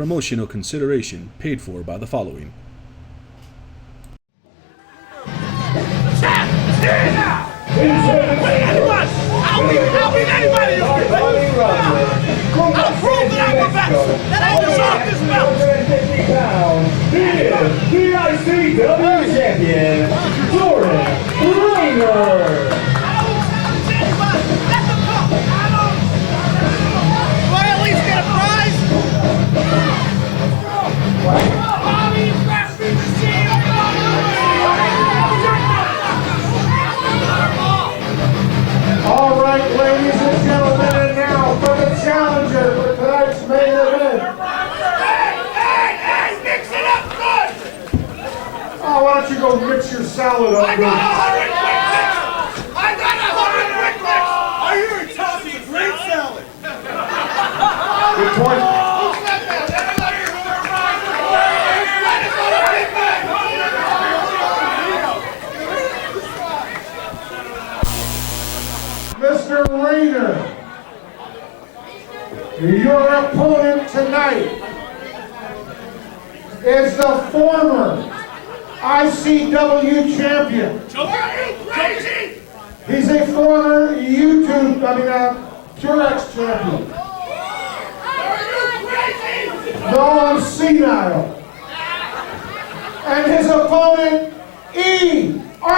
Promotional consideration paid for by the following. I'll beat anybody. I'll prove that I'm the best. That I deserve this belt. He is the ICW champion, Jordan Rayner. Let them go. Do I at least get a prize? Bobby's best machine. All right, ladies and gentlemen, and now for the challenger for tonight's main event. Hey, mix it up good. Oh, why don't you go mix your salad up I good? got 100 quick mix. I got 100 quick mix. Are you tossing a great salad? Good point. Who's got that? Everybody who's ready for the big man. Mr. Rayner, your opponent tonight is the former ICW champion. Are you crazy? He's a former Purex champion. Are you crazy? No, I'm senile. And his opponent, E.R.A.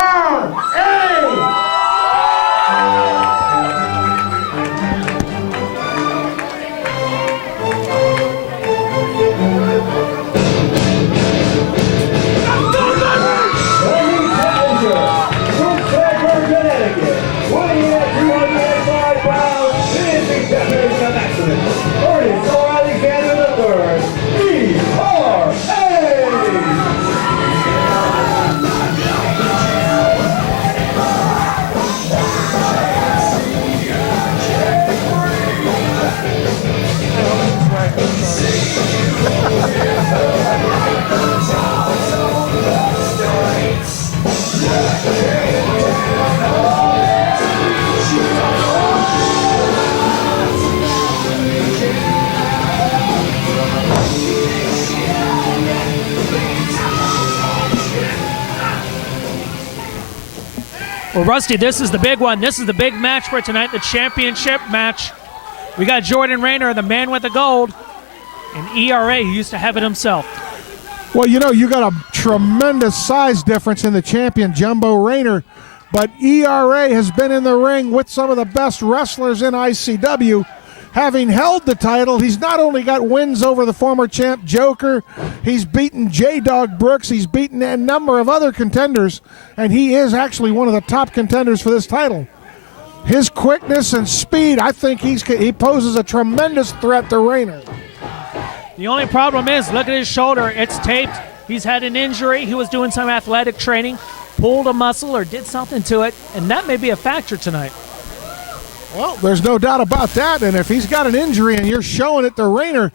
Well, Rusty, this is the big one. This is the big match for tonight, the championship match. We got Jordan Rayner, the man with the gold, and E.R.A., who used to have it himself. Well, you got a tremendous size difference in the champion, Jumbo Rayner, but E.R.A. has been in the ring with some of the best wrestlers in ICW. Having held the title, he's not only got wins over the former champ Joker, he's beaten J-Dog Brooks, he's beaten a number of other contenders, and he is actually one of the top contenders for this title. His quickness and speed, I think he poses a tremendous threat to Rayner. The only problem is, look at his shoulder. It's taped. He's had an injury. He was doing some athletic training, pulled a muscle or did something to it, and that may be a factor tonight. Well, there's no doubt about that, and if he's got an injury and you're showing it to Rayner,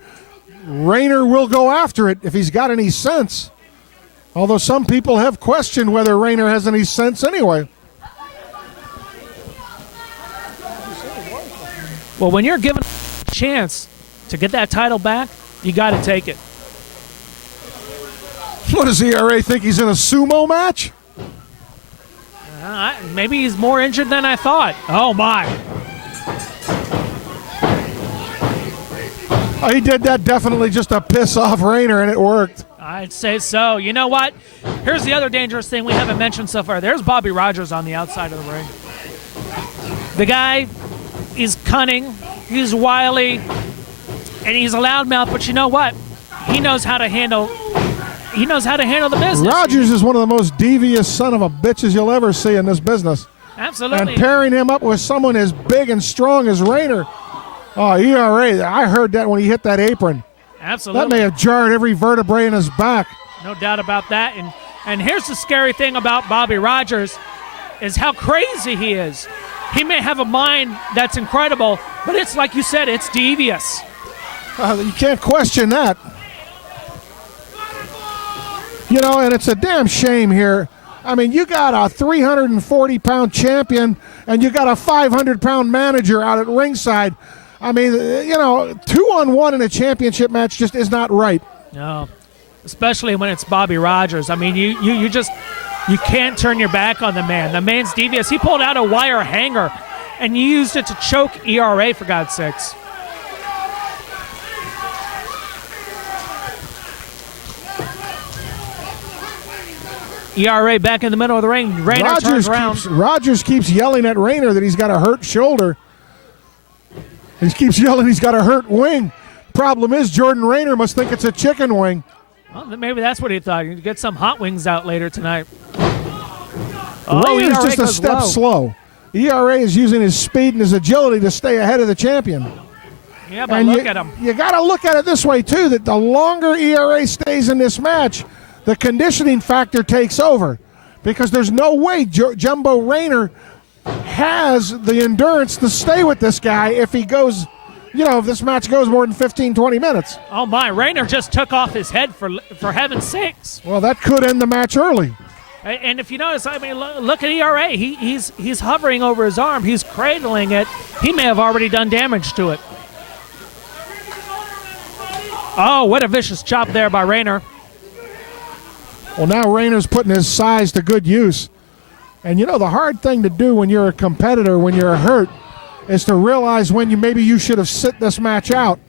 Rayner will go after it if he's got any sense. Although some people have questioned whether Rayner has any sense anyway. Well, when you're given a chance to get that title back, you got to take it. What does E.R.A. think, he's in a sumo match? Maybe he's more injured than I thought. Oh, my. Oh, he did that definitely just to piss off Rayner, and it worked. I'd say so. You know what? Here's the other dangerous thing we haven't mentioned so far. There's Bobby Rogers on the outside of the ring. The guy is cunning, he's wily, and he's a loudmouth, but you know what? He knows how to handle the business. Rogers is one of the most devious son of a bitches you'll ever see in this business. Absolutely. And pairing him up with someone as big and strong as Rayner. Oh, E.R.A., I heard that when he hit that apron. Absolutely. That may have jarred every vertebrae in his back. No doubt about that. And here's the scary thing about Bobby Rogers is how crazy he is. He may have a mind that's incredible, but it's like you said, it's devious. You can't question that. And it's a damn shame here. I mean, you got a 340-pound champion, and you got a 500-pound manager out at ringside. I mean, 2-on-1 in a championship match just is not right. No, especially when it's Bobby Rogers. I mean, you can't turn your back on the man. The man's devious. He pulled out a wire hanger, and you used it to choke ERA, for God's sakes. ERA back in the middle of the ring. Rayner turns around. Rogers keeps yelling at Rayner that he's got a hurt shoulder. He keeps yelling he's got a hurt wing. Problem is, Jordan Rayner must think it's a chicken wing. Well, maybe that's what he thought. He'd get some hot wings out later tonight. Oh, Rayner's ERA just a goes step low. slow. ERA is using his speed and his agility to stay ahead of the champion. Yeah, but And look at him. You got to look at it this way, too, that the longer ERA stays in this match, the conditioning factor takes over. Because there's no way Jumbo Rayner has the endurance to stay with this guy if he goes, if this match goes more than 15, 20 minutes. Oh, my. Rayner just took off his head, for heaven's sakes. Well, that could end the match early. And if you notice, I mean, look at ERA. He's hovering over his arm. He's cradling it. He may have already done damage to it. Oh, what a vicious chop there by Rayner. Well, now Rayner's putting his size to good use. And the hard thing to do when you're a competitor, when you're hurt, is to realize when maybe you should have sit this match out.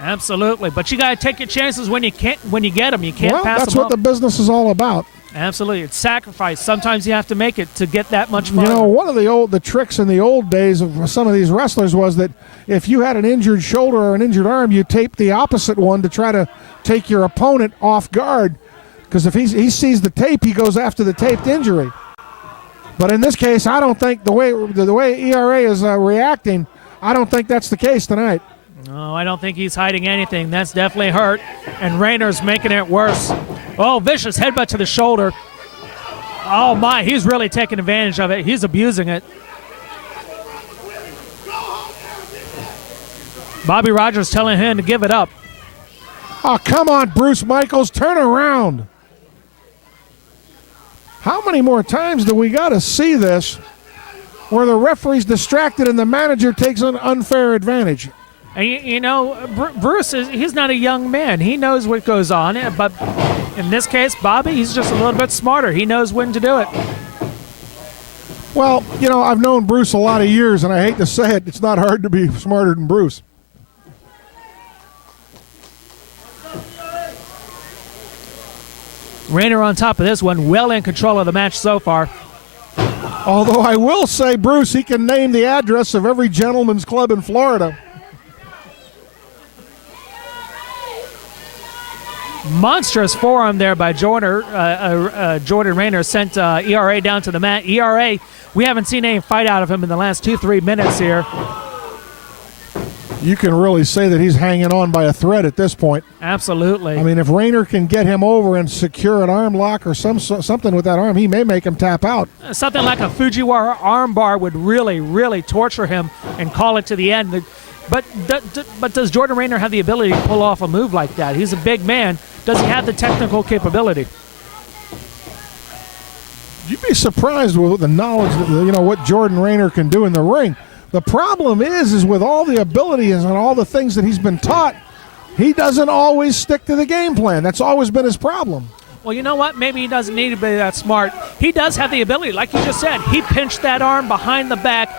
Absolutely, but you got to take your chances when you get them. You can't pass them up. That's what the business is all about. Absolutely, it's sacrifice. Sometimes you have to make it to get that much fun. One of the tricks in the old days of some of these wrestlers was that if you had an injured shoulder or an injured arm, you taped the opposite one to try to take your opponent off guard. Because if he sees the tape, he goes after the taped injury. But in this case, I don't think the way ERA is reacting, I don't think that's the case tonight. No, I don't think he's hiding anything. That's definitely hurt, and Rayner's making it worse. Oh, vicious headbutt to the shoulder. Oh, my, he's really taking advantage of it. He's abusing it. Bobby Rogers telling him to give it up. Oh, come on, Bruce Michaels, turn around. How many more times do we got to see this where the referee's distracted and the manager takes an unfair advantage? And Bruce he's not a young man. He knows what goes on, but in this case, Bobby, he's just a little bit smarter. He knows when to do it. Well, I've known Bruce a lot of years, and I hate to say it, it's not hard to be smarter than Bruce. Rayner on top of this one, well in control of the match so far. Although I will say, Bruce, he can name the address of every gentleman's club in Florida. Monstrous forearm there by Jordan Rayner sent ERA down to the mat. ERA, we haven't seen any fight out of him in the last 2-3 minutes here. You can really say that he's hanging on by a thread at this point. Absolutely. I mean, if Rayner can get him over and secure an arm lock or something with that arm, he may make him tap out. Something like a Fujiwara armbar would really, really torture him and call it to the end. But does Jordan Rayner have the ability to pull off a move like that? He's a big man. Does he have the technical capability? You'd be surprised with the knowledge that, what Jordan Rayner can do in the ring. The problem is with all the abilities and all the things that he's been taught, he doesn't always stick to the game plan. That's always been his problem. Well, you know what? Maybe he doesn't need to be that smart. He does have the ability. Like you just said, he pinched that arm behind the back,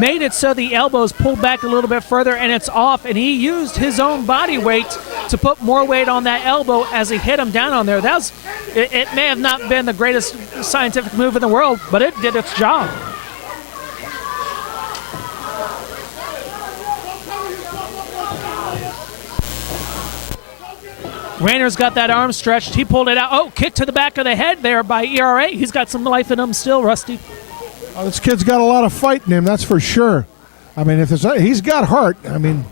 made it so the elbows pulled back a little bit further, and it's off. And he used his own body weight to put more weight on that elbow as he hit him down on there. It may have not been the greatest scientific move in the world, but it did its job. Rayner's got that arm stretched. He pulled it out. Oh, kick to the back of the head there by ERA. He's got some life in him still, Rusty. Oh, this kid's got a lot of fight in him, that's for sure. I mean, he's got heart. I mean,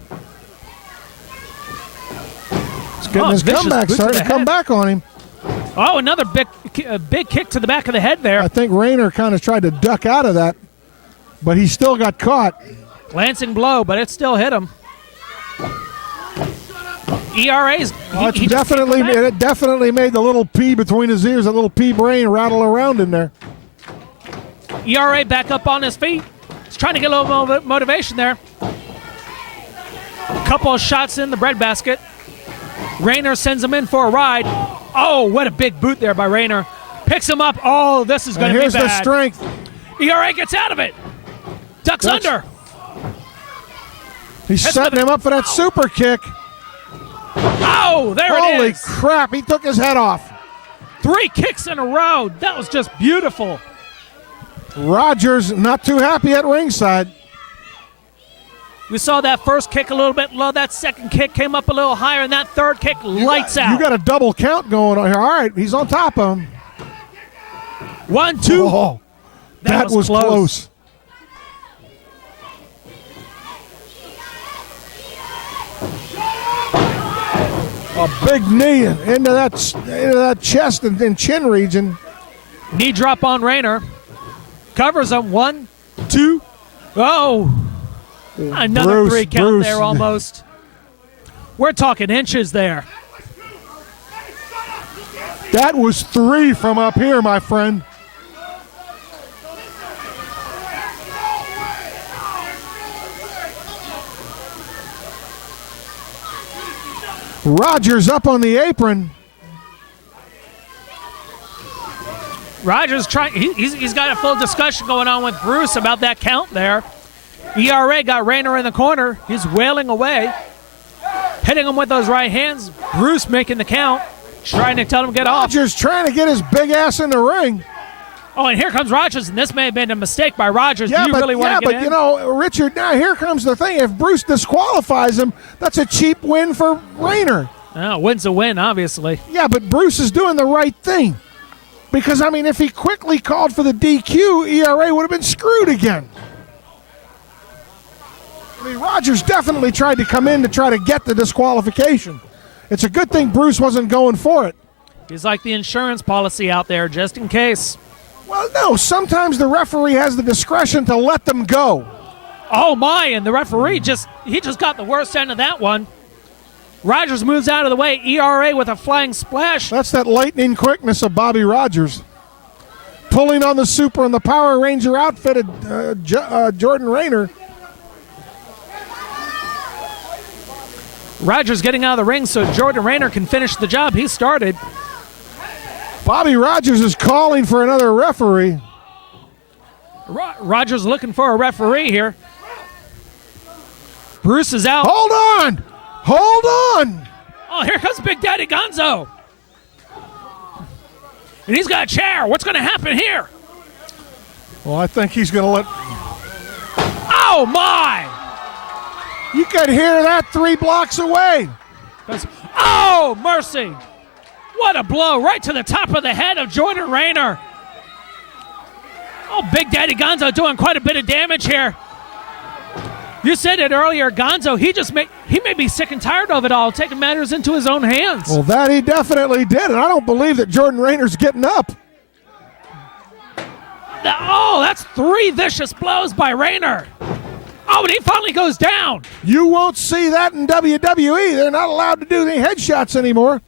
he's getting his comeback, starting to come back on him. Oh, another big kick to the back of the head there. I think Rayner kind of tried to duck out of that, but he still got caught. Glancing blow, but it still hit him. ERA's. It definitely made the little P between his ears, that little P brain rattle around in there. ERA back up on his feet. He's trying to get a little motivation there. couple of shots in the breadbasket. Rayner sends him in for a ride. Oh, what a big boot there by Rayner. Picks him up. Oh, this is going to be bad. Here's the strength. ERA gets out of it. Ducks under. He's setting him up for that super kick. Oh, there it Holy is. crap, he took his head off. 3 kicks in a row. That was just beautiful. Rogers not too happy at ringside. We saw that first kick a little bit low. That second kick came up a little higher, and that third kick lights out. You got a double count going on here. All right, he's on top of him. 1, 2. Oh, that was close. A big knee into that chest and chin region. Knee drop on Rayner. Covers him. 1, 2. Oh. Another 3 count there almost. We're talking inches there. That was 3 from up here, my friend. Rogers up on the apron. Rogers trying. He's got a full discussion going on with Bruce about that count there. ERA got Rayner in the corner. He's wailing away, hitting him with those right hands. Bruce making the count, trying to tell him to get off. Rogers trying to get his big ass in the ring. Oh, and here comes Rogers, and this may have been a mistake by Rogers. Do you really want to get in? You know, Richard, now here comes the thing. If Bruce disqualifies him, that's a cheap win for Rayner. Oh, win's a win, obviously. Yeah, but Bruce is doing the right thing. Because, I mean, if he quickly called for the DQ, ERA would have been screwed again. I mean, Rogers definitely tried to come in to try to get the disqualification. It's a good thing Bruce wasn't going for it. He's like the insurance policy out there, just in case. Well, no, sometimes the referee has the discretion to let them go. Oh, my, and the referee just got the worst end of that one. Rogers moves out of the way. ERA with a flying splash. That's that lightning quickness of Bobby Rogers. Pulling on the Super and the Power Ranger outfitted Jordan Rayner. Rogers getting out of the ring so Jordan Rayner can finish the job he started. Bobby Rogers is calling for another referee. Rogers looking for a referee here. Bruce is out. Hold on! Hold on! Oh, here comes Big Daddy Gonzo. And he's got a chair. What's going to happen here? Well, I think he's going to let... Oh, my! You could hear that 3 blocks away. Oh, mercy! What a blow right to the top of the head of Jordan Rayner. Oh, Big Daddy Gonzo doing quite a bit of damage here. You said it earlier, Gonzo, he may be sick and tired of it all, taking matters into his own hands. Well, that he definitely did, and I don't believe that Jordan Rayner's getting up. Oh, that's 3 vicious blows by Rayner. Oh, and he finally goes down. You won't see that in WWE. They're not allowed to do any headshots anymore.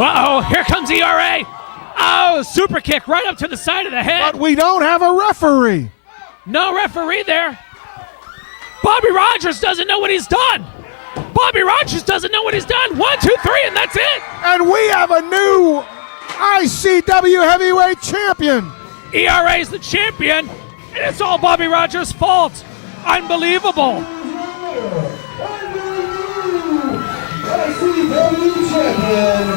Uh-oh, here comes ERA. Oh, super kick right up to the side of the head. But we don't have a referee. No referee there. Bobby Rogers doesn't know what he's done. Bobby Rogers doesn't know what he's done. 1, 2, 3, and that's it. And we have a new ICW heavyweight champion. ERA is the champion, and it's all Bobby Rogers' fault. Unbelievable. ICW champion,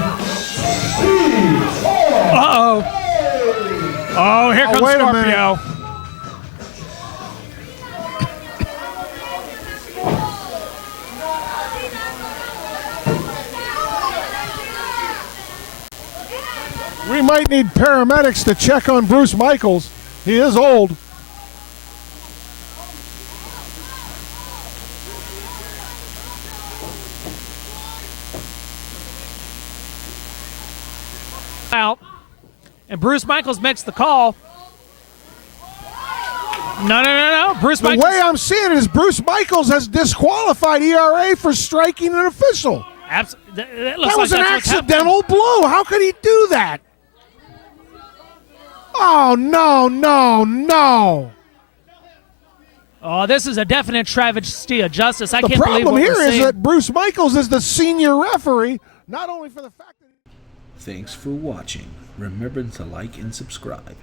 Uh-oh. Oh, here comes wait a Scorpio. We might need paramedics to check on Bruce Michaels. He is old. Out, and Bruce Michaels makes the call. No. Bruce Michaels. The way I'm seeing it is Bruce Michaels has disqualified ERA for striking an official. That was an accidental blow. How could he do that? Oh, no. Oh, this is a definite travesty of justice. I The can't believe problem what here we're is seeing. that Bruce Michaels is the senior referee, not only for the fact that Thanks for watching. Remember to like and subscribe.